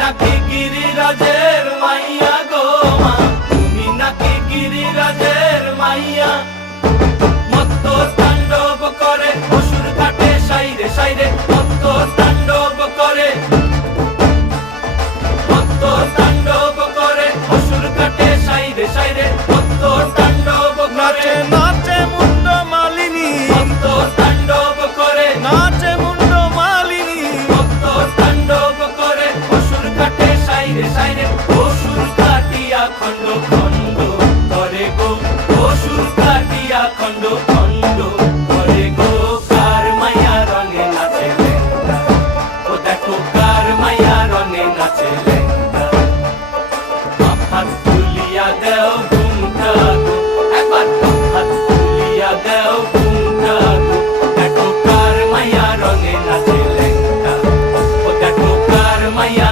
নাকি গিরিরাজের মাইয়া গো মা, তুমি নাকি গিরিরাজের মাইয়া। মত্ত তাণ্ডব করে অসুর ঘাটে সাইরে সাইরে